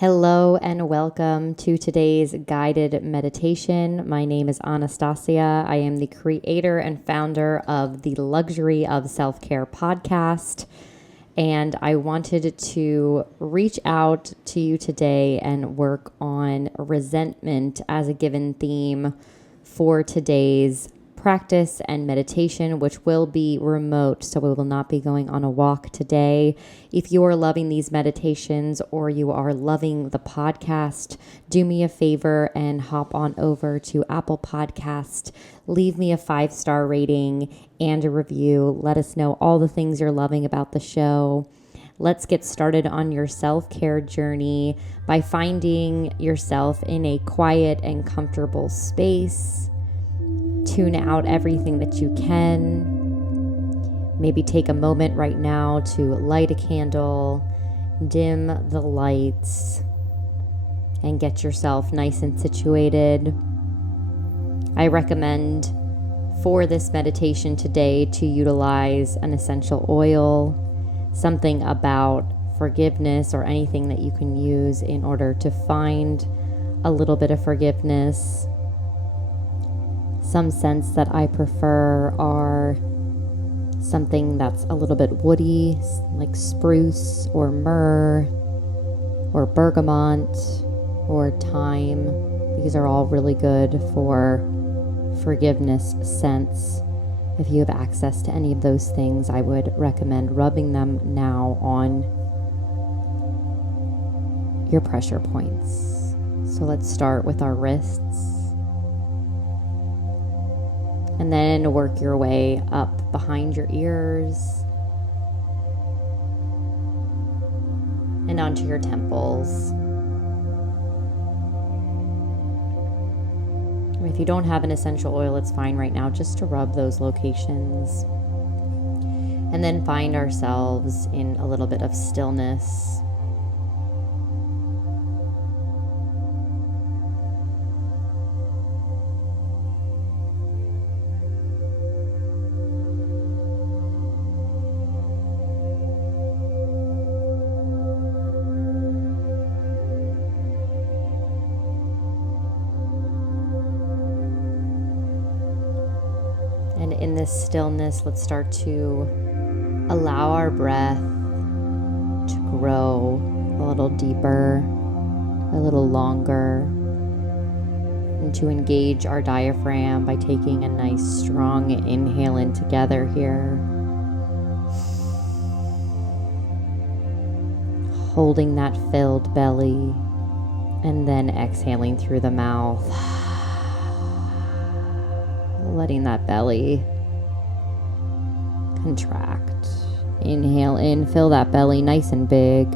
Hello and welcome to today's guided meditation. My name is Anastasia. I am the creator and founder of the Luxury of Self-Care podcast. And I wanted to reach out to you today and work on resentment as a given theme for today's practice and meditation, which will be remote, so we will not be going on a walk today. If you are loving these meditations or you are loving the podcast, do me a favor and hop on over to Apple Podcast. Leave me a 5-star rating and a review. Let us know all the things you're loving about the show. Let's get started on your self-care journey by finding yourself in a quiet and comfortable space. Tune out everything that you can. Maybe take a moment right now to light a candle, dim the lights, and get yourself nice and situated. I recommend for this meditation today to utilize an essential oil, something about forgiveness or anything that you can use in order to find a little bit of forgiveness. Some scents that I prefer are something that's a little bit woody, like spruce or myrrh or bergamot or thyme. These are all really good for forgiveness scents. If you have access to any of those things, I would recommend rubbing them now on your pressure points. So let's start with our wrists. And then work your way up behind your ears and onto your temples. If you don't have an essential oil, it's fine right now just to rub those locations. And then find ourselves in a little bit of stillness. And in this stillness, let's start to allow our breath to grow a little deeper, a little longer, and to engage our diaphragm by taking a nice strong inhale in together here. Holding that filled belly and then exhaling through the mouth. Letting that belly contract. Inhale in, fill that belly nice and big.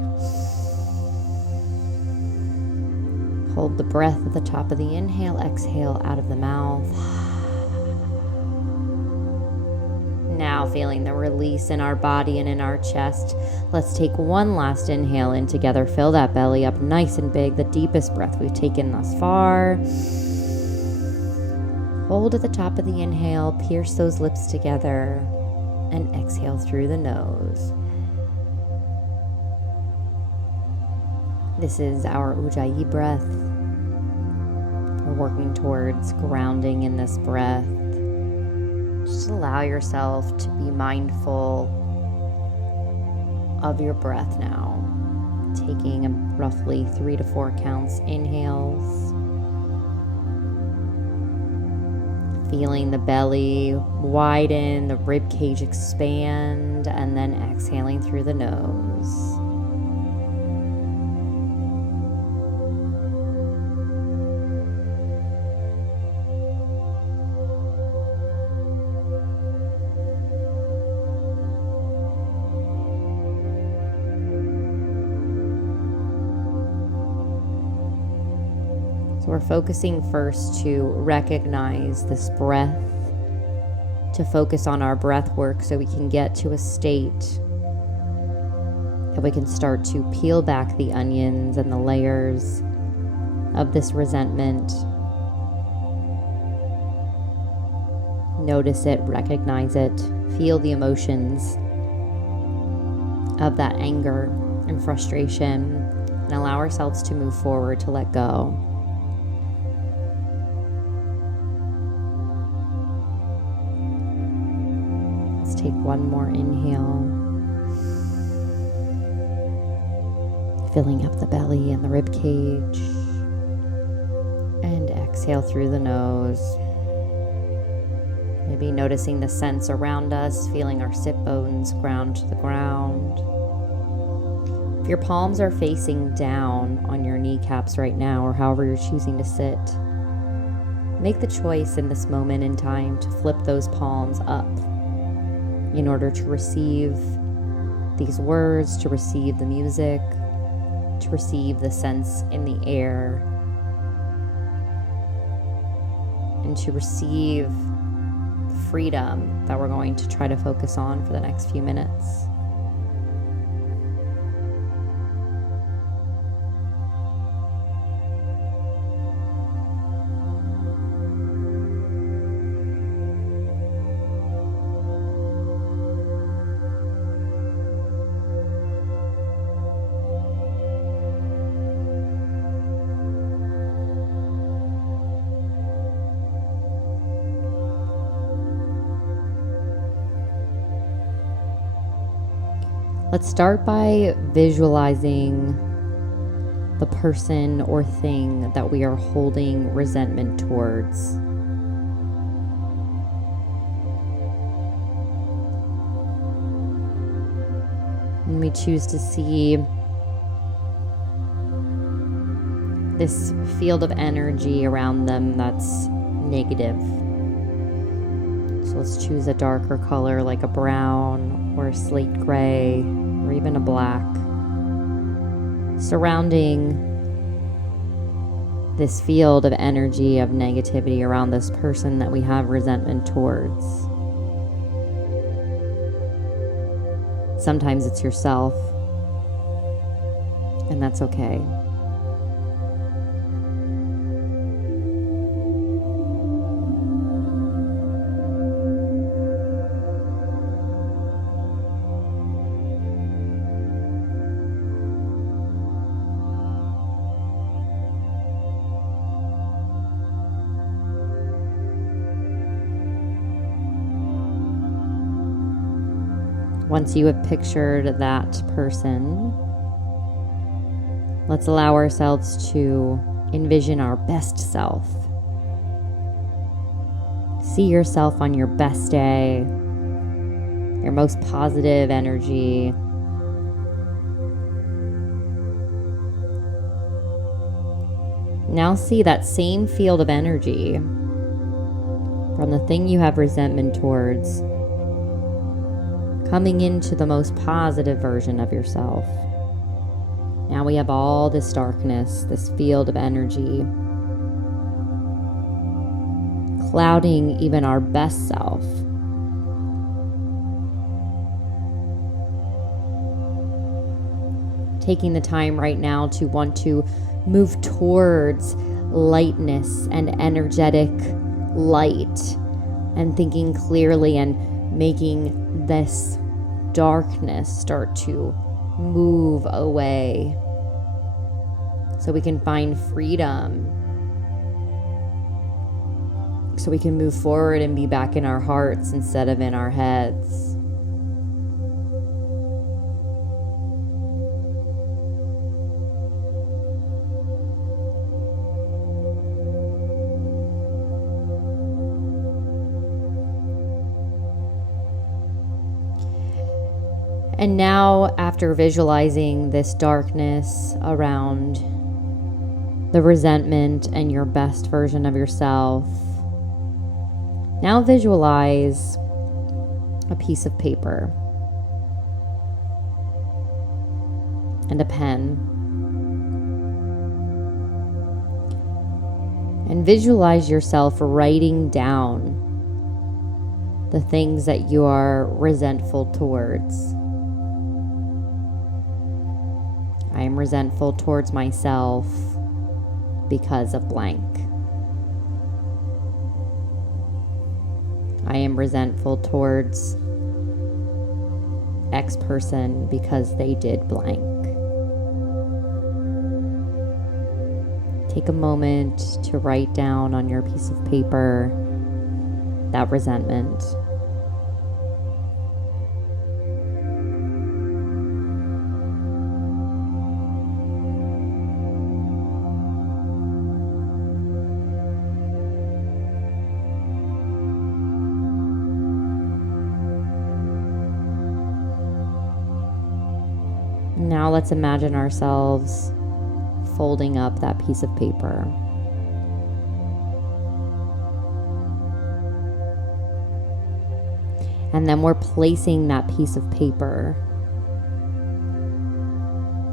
Hold the breath at the top of the inhale, exhale out of the mouth. Now feeling the release in our body and in our chest. Let's take one last inhale in together. Fill that belly up nice and big, the deepest breath we've taken thus far. Hold at the top of the inhale, pierce those lips together, and exhale through the nose. This is our Ujjayi breath. We're working towards grounding in this breath. Just allow yourself to be mindful of your breath now. Taking roughly 3 to 4 counts inhales. Feeling the belly widen, the rib cage expand, and then exhaling through the nose. So we're focusing first to recognize this breath, to focus on our breath work so we can get to a state that we can start to peel back the onions and the layers of this resentment. Notice it, recognize it, feel the emotions of that anger and frustration. and allow ourselves to move forward, to let go. Let's take one more inhale, filling up the belly and the rib cage, and exhale through the nose. Maybe noticing the sense around us, feeling our sit bones ground to the ground. If your palms are facing down on your kneecaps right now, or however you're choosing to sit, make the choice in this moment in time to flip those palms up in order to receive these words, to receive the music, to receive the sense in the air, and to receive the freedom that we're going to try to focus on for the next few minutes. Let's start by visualizing the person or thing that we are holding resentment towards. And we choose to see this field of energy around them that's negative. So let's choose a darker color like a brown or a slate gray or even a black, surrounding this field of energy of negativity around this person that we have resentment towards. Sometimes it's yourself, and that's okay. Once you have pictured that person, let's allow ourselves to envision our best self. See yourself on your best day, your most positive energy. Now see that same field of energy from the thing you have resentment towards coming into the most positive version of yourself. Now we have all this darkness, this field of energy, clouding even our best self. Taking the time right now to want to move towards lightness and energetic light, and thinking clearly and making this darkness start to move away so we can find freedom, so we can move forward and be back in our hearts instead of in our heads. And now, after visualizing this darkness around the resentment and your best version of yourself, now visualize a piece of paper and a pen. And visualize yourself writing down the things that you are resentful towards. I am resentful towards myself because of blank. I am resentful towards X person because they did blank. Take a moment to write down on your piece of paper that resentment. Now let's imagine ourselves folding up that piece of paper. And then we're placing that piece of paper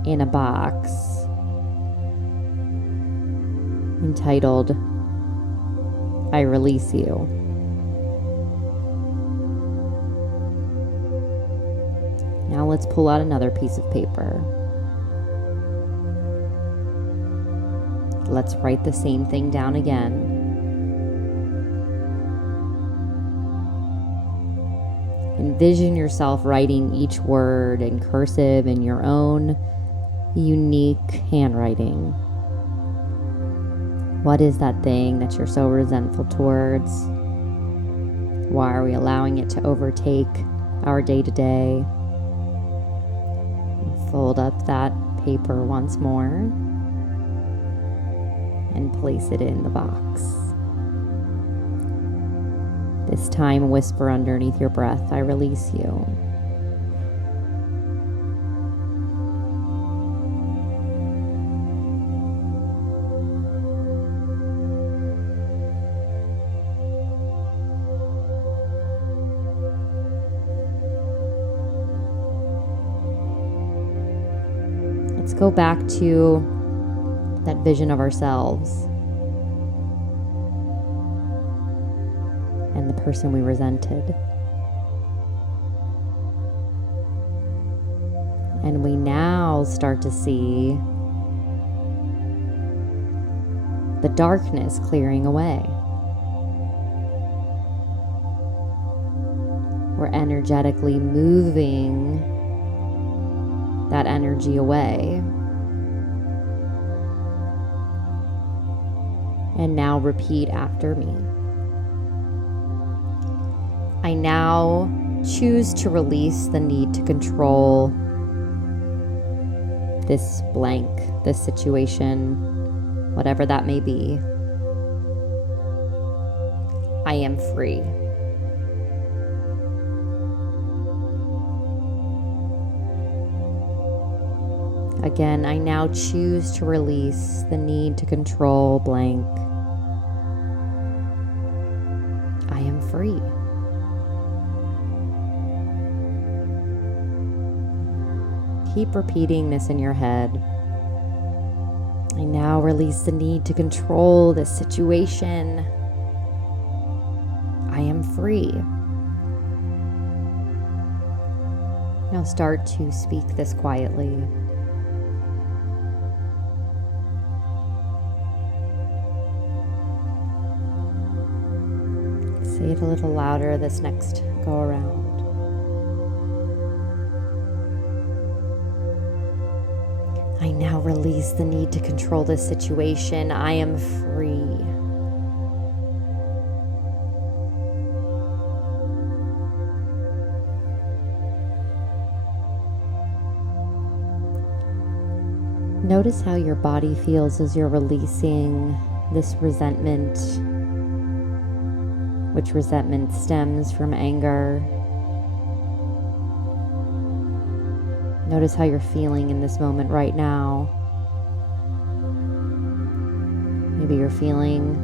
in a box entitled, "I Release You." Now let's pull out another piece of paper. Let's write the same thing down again. Envision yourself writing each word in cursive in your own unique handwriting. What is that thing that you're so resentful towards? Why are we allowing it to overtake our day-to-day? Fold up that paper once more and place it in the box. This time, whisper underneath your breath, "I release you." Let's go back to that vision of ourselves and the person we resented. And we now start to see the darkness clearing away. We're energetically moving that energy away. And now repeat after me. I now choose to release the need to control this blank, this situation, whatever that may be. I am free. Again, I now choose to release the need to control blank. I am free. Keep repeating this in your head. I now release the need to control this situation. I am free. Now start to speak this quietly. Say it a little louder this next go around. I now release the need to control this situation. I am free. Notice how your body feels as you're releasing this resentment, which resentment stems from anger. Notice how you're feeling in this moment right now. Maybe you're feeling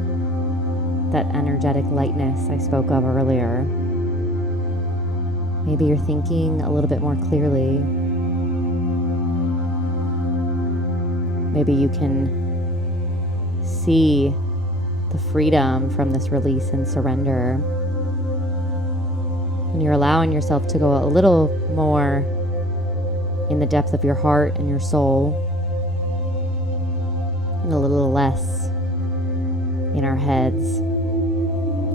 that energetic lightness I spoke of earlier. Maybe you're thinking a little bit more clearly. Maybe you can see the freedom from this release and surrender. And you're allowing yourself to go a little more in the depth of your heart and your soul, and a little less in our heads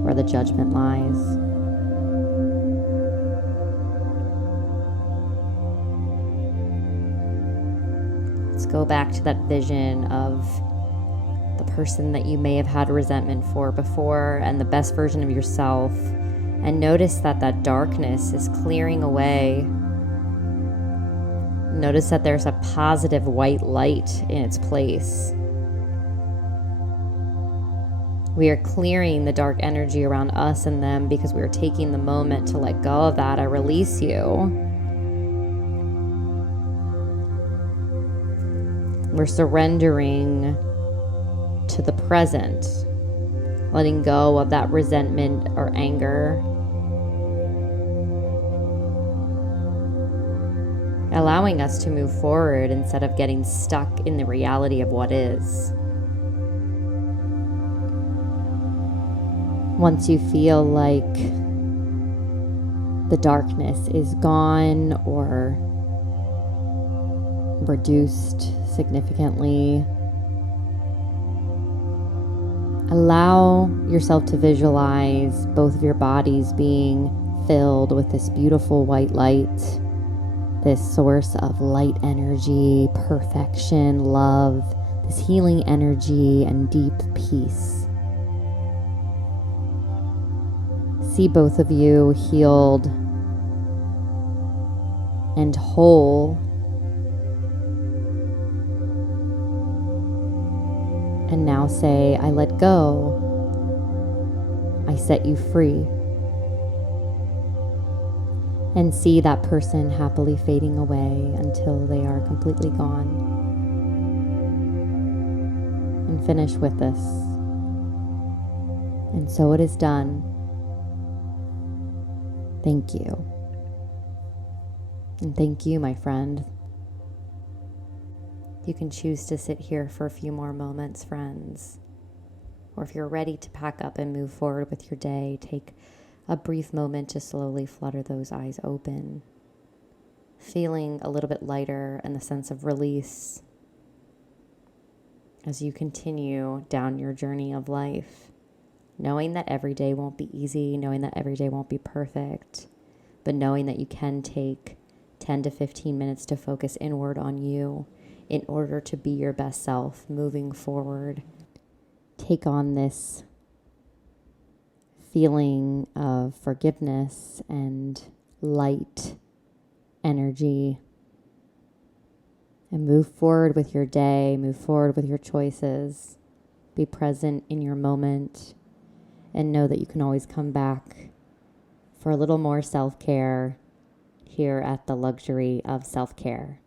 where the judgment lies. Let's go back to that vision of the person that you may have had resentment for before and the best version of yourself, and notice that that darkness is clearing away. Notice that there's a positive white light in its place. We are clearing the dark energy around us and them because we are taking the moment to let go of that. I release you. We're surrendering to the present, letting go of that resentment or anger. Allowing us to move forward instead of getting stuck in the reality of what is. Once you feel like the darkness is gone or reduced significantly, allow yourself to visualize both of your bodies being filled with this beautiful white light, this source of light energy, perfection, love, this healing energy, and deep peace. See both of you healed and whole, and now say, I let go. I set you free. And see that person happily fading away until they are completely gone. And finish with this. And so it is done. Thank you. And thank you, my friend. You can choose to sit here for a few more moments, friends. Or if you're ready to pack up and move forward with your day, take a brief moment to slowly flutter those eyes open, feeling a little bit lighter and the sense of release as you continue down your journey of life, knowing that every day won't be easy, knowing that every day won't be perfect, but knowing that you can take 10 to 15 minutes to focus inward on you in order to be your best self moving forward. Take on this feeling of forgiveness and light energy and move forward with your day, move forward with your choices, be present in your moment, and know that you can always come back for a little more self-care here at the Luxury of Self-Care.